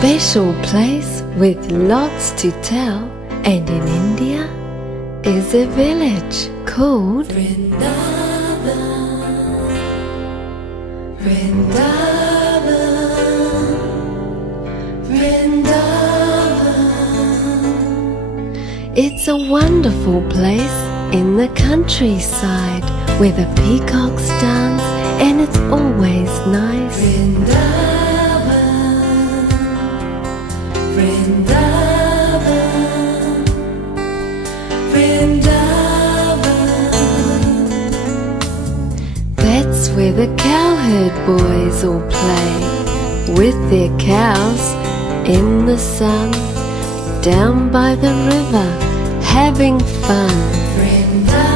special place with lots to tell, and in India is a village called Vrindavan, Vrindavan, Vrindavan. It's a wonderful place in the countryside where the peacocks dance and it's always nice. Vrindavan, Vrindavan, Vrindavan. That's where the cowherd boys all play with their cows in the sun, down by the river having fun. Vrindavan.